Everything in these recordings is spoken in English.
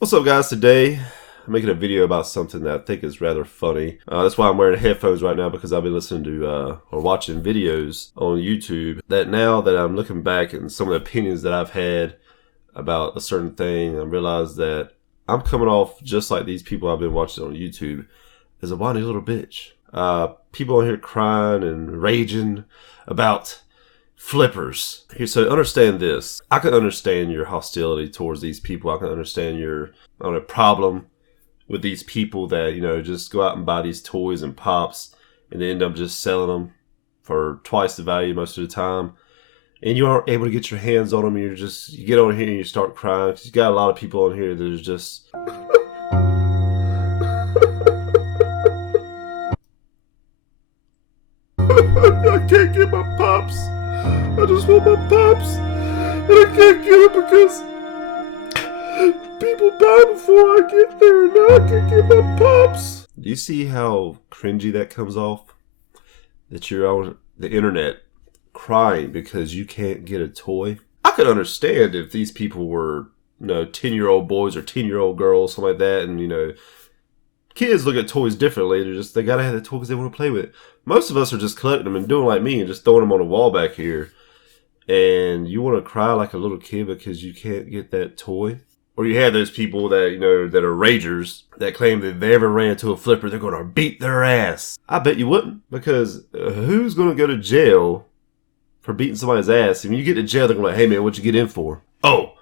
What's up, guys? Today I'm making a video about something that I think is rather funny. That's why I'm wearing headphones right now, because I've been listening to or watching videos on YouTube that now that I'm looking back and some of the opinions that I've had about a certain thing, I realize that I'm coming off just like these people I've been watching on YouTube as a whiny little bitch. People on here crying and raging about flippers. Here, so understand this. I can understand your hostility towards these people. I can understand your problem with these people that, just go out and buy these toys and pops and they end up just selling them for twice the value most of the time. And you aren't able to get your hands on them. You get on here and you start crying. You got a lot of people on here that are just I can't get my pops. I just want my pops, and I can't get it because people die before I get there, and now I can't get my pops. Do you see how cringy that comes off? That you're on the internet crying because you can't get a toy? I could understand if these people were, 10-year-old boys or 10-year-old girls, something like that, and, kids look at toys differently. They gotta have the toy because they want to play with it. Most of us are just collecting them and doing like me and just throwing them on the wall back here. And you want to cry like a little kid because you can't get that toy? Or you have those people that, that are ragers that claim that if they ever ran into a flipper, they're going to beat their ass. I bet you wouldn't, because who's going to go to jail for beating somebody's ass? And when you get to jail, they're going to be like, hey man, what'd you get in for? Oh,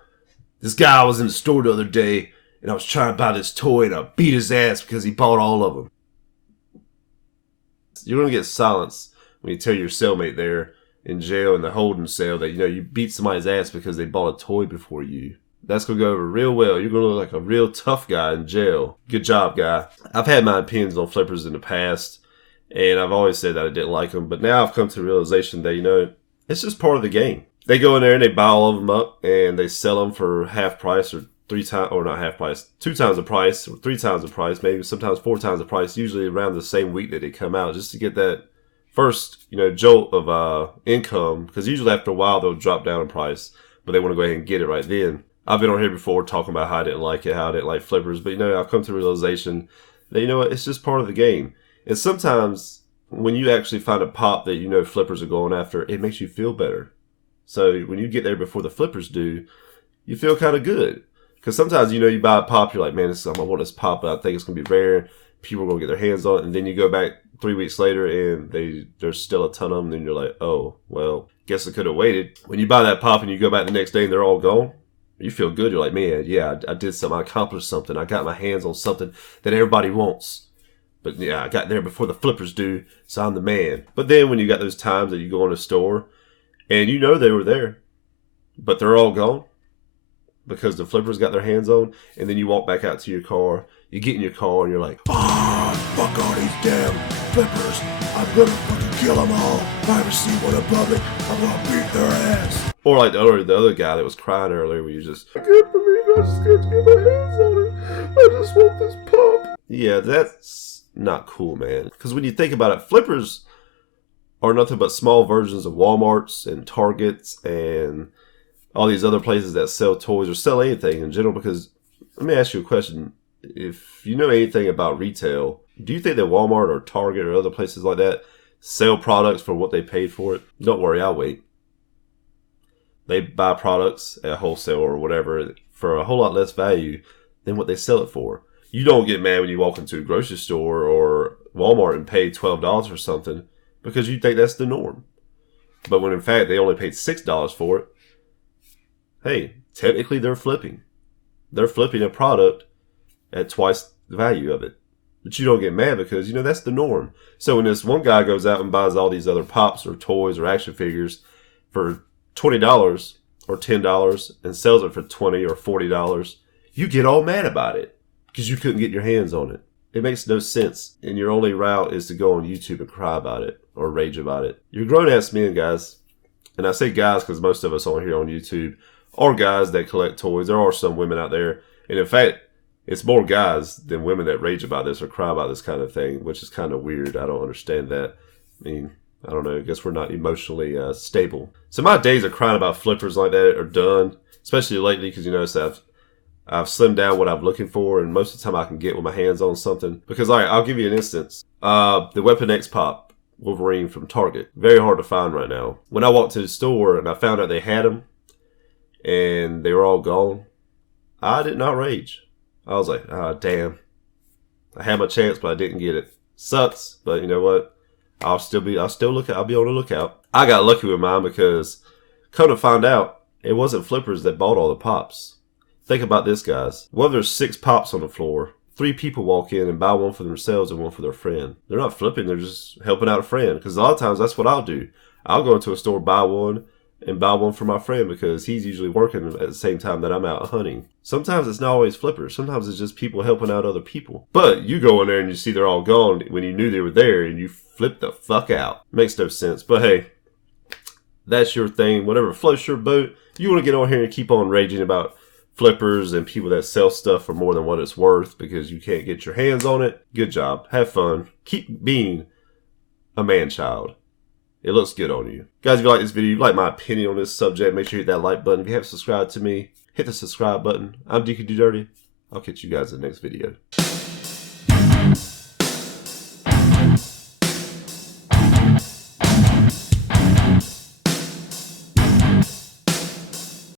this guy was in the store the other day and I was trying to buy this toy and I beat his ass because he bought all of them. You're going to get silence when you tell your cellmate there in jail in the holding cell that, you beat somebody's ass because they bought a toy before you. That's going to go over real well. You're going to look like a real tough guy in jail. Good job, guy. I've had my opinions on flippers in the past, and I've always said that I didn't like them, but now I've come to the realization that, it's just part of the game. They go in there and they buy all of them up, and they sell them for half price or two times the price, or 3 times the price, maybe sometimes 4 times the price, usually around the same week that they come out, just to get that first, jolt of income, because usually after a while they'll drop down in price, but they want to go ahead and get it right then. I've been on here before talking about how I didn't like it, how I didn't like flippers, but I've come to the realization that, it's just part of the game. And sometimes when you actually find a pop that flippers are going after, it makes you feel better. So when you get there before the flippers do, you feel kind of good. Because sometimes, you buy a pop, you're like, man, I want this pop, but I think it's going to be rare. People are going to get their hands on it. And then you go back 3 weeks later and there's still a ton of them. And you're like, oh, well, guess I could have waited. When you buy that pop and you go back the next day and they're all gone, you feel good. You're like, man, yeah, I did something. I accomplished something. I got my hands on something that everybody wants. But yeah, I got there before the flippers do, so I'm the man. But then when you got those times that you go in a store and they were there, but they're all gone, because the flippers got their hands on, and then you walk back out to your car, you get in your car, and you're like, fuck all these damn flippers. I'm gonna fucking kill them all. If I ever see one in public, I'm gonna beat their ass. Or like the other guy that was crying earlier, where you just, I can't believe I just got to get my hands on it. I just want this pop. Yeah, that's not cool, man. Because when you think about it, flippers are nothing but small versions of Walmarts and Targets and all these other places that sell toys or sell anything in general. Because let me ask you a question. If you know anything about retail, do you think that Walmart or Target or other places like that sell products for what they paid for it? Don't worry, I'll wait. They buy products at wholesale or whatever for a whole lot less value than what they sell it for. You don't get mad when you walk into a grocery store or Walmart and pay $12 for something because you think that's the norm. But when in fact they only paid $6 for it, hey, technically they're flipping. They're flipping a product at twice the value of it. But you don't get mad because, that's the norm. So when this one guy goes out and buys all these other pops or toys or action figures for $20 or $10 and sells it for $20 or $40, you get all mad about it because you couldn't get your hands on it. It makes no sense. And your only route is to go on YouTube and cry about it or rage about it. You're grown-ass men, guys. And I say guys because most of us on here on YouTube are guys that collect toys. There are some women out there. And in fact, it's more guys than women that rage about this or cry about this kind of thing, which is kind of weird. I don't understand that. I mean, I don't know. I guess we're not emotionally stable. So my days of crying about flippers like that are done, especially lately because, I've slimmed down what I'm looking for, and most of the time I can get with my hands on something. Because, all right, I'll give you an instance. The Weapon X Pop Wolverine from Target. Very hard to find right now. When I walked to the store and I found out they had them, and they were all gone, I did not rage. I was like, ah, damn. I had my chance, but I didn't get it. Sucks, but you know what? I'll still be on the lookout. I got lucky with mine because, come to find out, it wasn't flippers that bought all the pops. Think about this, guys. Well, there's 6 pops on the floor. 3 people walk in and buy one for themselves and one for their friend. They're not flipping, they're just helping out a friend. Because a lot of times that's what I'll do. I'll go into a store, buy one, and buy one for my friend because he's usually working at the same time that I'm out hunting. Sometimes it's not always flippers. Sometimes it's just people helping out other people. But you go in there and you see they're all gone when you knew they were there and you flip the fuck out. Makes no sense. But hey, that's your thing. Whatever floats your boat. You want to get on here and keep on raging about flippers and people that sell stuff for more than what it's worth because you can't get your hands on it. Good job. Have fun. Keep being a man-child. It looks good on you. Guys, if you like this video, you like my opinion on this subject, make sure you hit that like button. If you haven't subscribed to me, hit the subscribe button. I'm DK Do Dirty. I'll catch you guys in the next video.